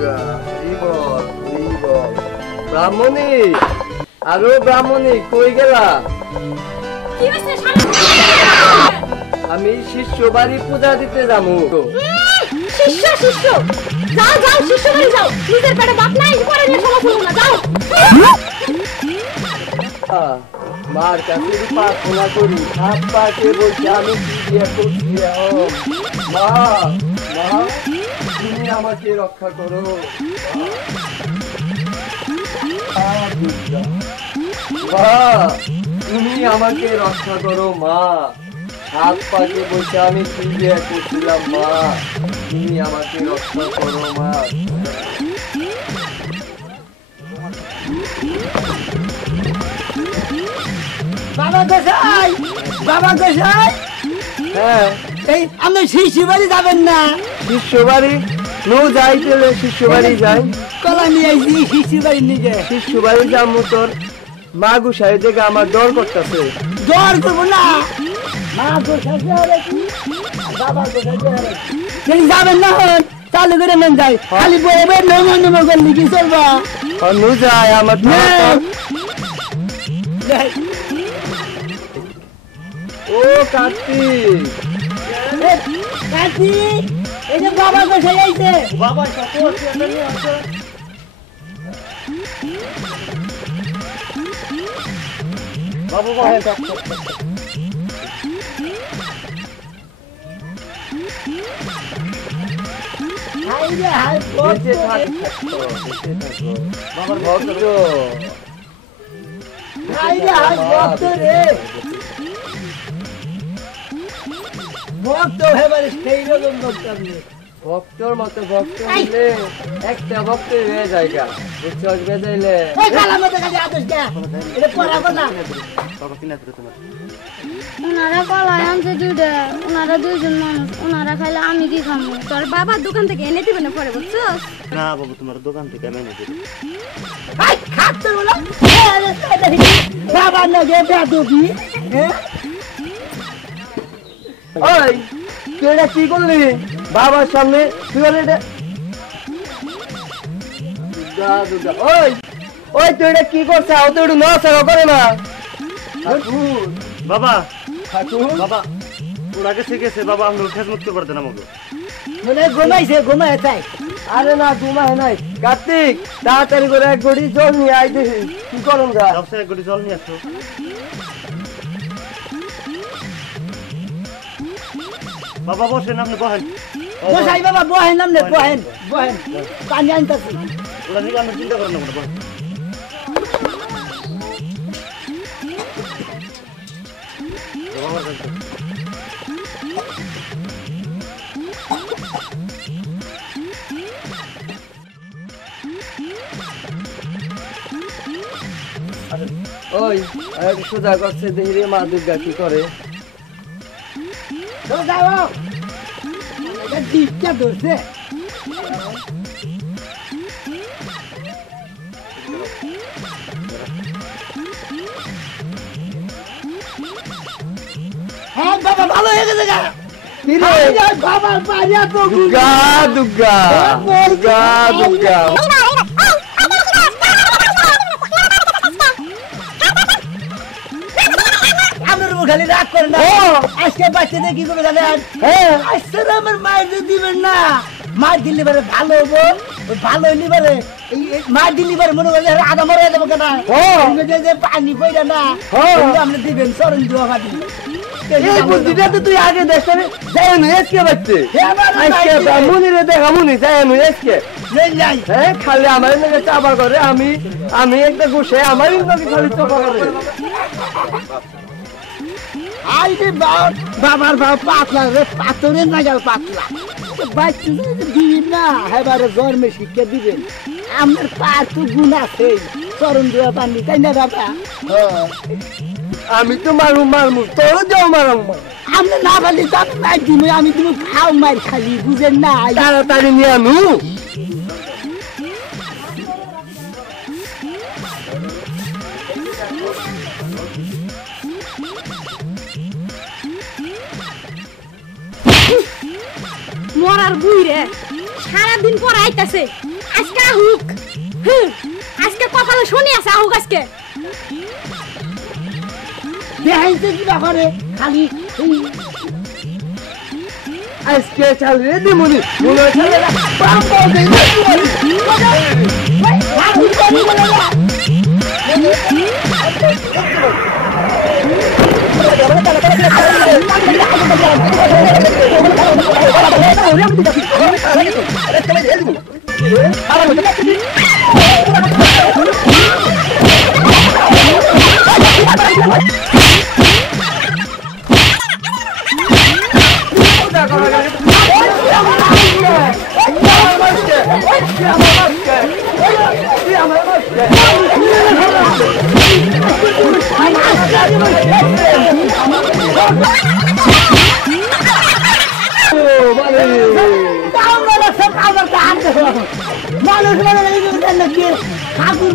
হরিবল, হরিবল। ব্রাহ্মণী আরও ব্রাহ্মণী কই গেলা? আমি শিষ্য বাড়ি পূজা দিতে যাব। শিষ্য শিষ্য। যাও যাও শিষ্য বাড়ি যাও। নিজের পেটে বাপ নাই পরে নিয়ে সমস্যা হলো না যাও। আহ, মার কাছে প্রার্থনা করি হাত পাকে বলছি আমি কি দিয়ে করছি? এখন মা মা। আমাকে রক্ষা করো। মা, তুমি আমাকে রক্ষা করো মা। হাত পাকে বলছে আমি দিয়ে করছিলাম মা। তুমি আমাকে রক্ষা করো মা। বাবা গোসাই বাবা গোসাই। হ্যাঁ। এই আপনি শিশু বাড়ি যাবেন না? বাড়ি নো যাইতে শিষ্য বাড়ি যাই। কলা নিয়ে আইছি শিশু বাড়ি নিয়ে শিষ্য বাড়ি যাব তোর। মা গুসাই দেখে আমার ডর করতেছে। জ্বর করব না। মা গোসাই বাবা গোসাই যাবেন না হন চালু করে নেন যাই। খালি বয়ে বয়ে নমো নমো করলি কি চলবা। নু যায় আমার ও কার্তিক। এই যে বাবা গোসাই আইছে। বাবা বাবু থাক। বাবার ভক্ত রে ভক্ত হেবারে সেই রকম ভক্ত আপনি ভক্তর মতো ভক্ত হলে একটা ভক্ত হয়ে পড়া কথা। ওনারা কলাই আনছে দুইটা। ওনারা দুইজন মানুষ। ওনারা খাইলে আমি কি খামো? তোর বাবার দোকান থেকে এনে দিবে না পরে বুঝছস? না বাবু তোমার দোকান থেকে আমি এনে দেবো। বাবা না গে হ্যাঁ? ওই তুই কি করলি? বাবার সামনে তুই বলে এটা। ওই ওই তুই এটা কি করছিস? ও তো একটু নড়াচড়া করে না। বাবা বাবা ওর থেকে গেছে বাবা আমরা খেজমত করতে পারতেন আমাকে। মানে ঘুমাইছে ঘুমায় তাই। আরে না ঘুমায় নাই। কার্তিক তাড়াতাড়ি করে এক গড়ি জল নিয়ে আই দেখি। কি করুন গা? এক গটি জল নিয়ে আসো। বাবা বসেন আপনি বহেন বসাই বাবা বহেন নামনে বহেন বহেন পানি আনতাছি নিয়ে আমরা চিন্তা করেন না বহেন। ওই সোজা করছে দেখি রে মা দুর্গা কি করে। যাও দিকটা ধরছে বাবা ভালো হয়ে গেছে গা বাবার দুর্গা দুর্গা দুর্গা দুর্গা খালি রাগ করে না। আজকে বাচ্চাদের কি করবে জানেন? হ্যাঁ আজকে আমার মায়ের দিবেন না। মার দিলে পারে ভালো হব ভালো হইলে পারে মার দিলে পারে মনে করলে আধা মরে যাব কেন? যে পানি পড়ে না! আপনি দিবেন সরণ এই বুদ্ধিটা তো তুই আগে দেখতে যাই নু এসকে বাচ্চে আজকে ব্রাহ্মণীরে দেখা মুনি যাই নু এসকে হ্যাঁ খালি আমার নাকি চাপা করে আমি আমি একটা ঘুষে আমারই নাকি খালি চাপা করে। আই রে বাবা বাবার বাবা পাতলা রে পাথরের না গেল পাতলা বাচ্চা দিবেন না এবারে জন্মে শিক্ষা দিবেন। আমার পার তো গুণ আছে। চরণ দেওয়া পানি তাই না বাবা? হ্যাঁ। আমি তো মারু মারমু তোরও যাও মারাম। আমরা না পারলে তো আমি মার দিব আমি তুমি খাও মার খালি বুঝেন না তাড়াতাড়ি নিয়ে আনু। মরার বুই রে সারাদিন পর আইতাছে। আজকে আহুক। আজকে কপালে শুনি আছে আহুক আজকে। দেখাইতে কি করে খালি আজকে চালিয়ে দিমুনি মনে হচ্ছে Let's go! मानुष मैंने नहीं करता लगे ठाकुर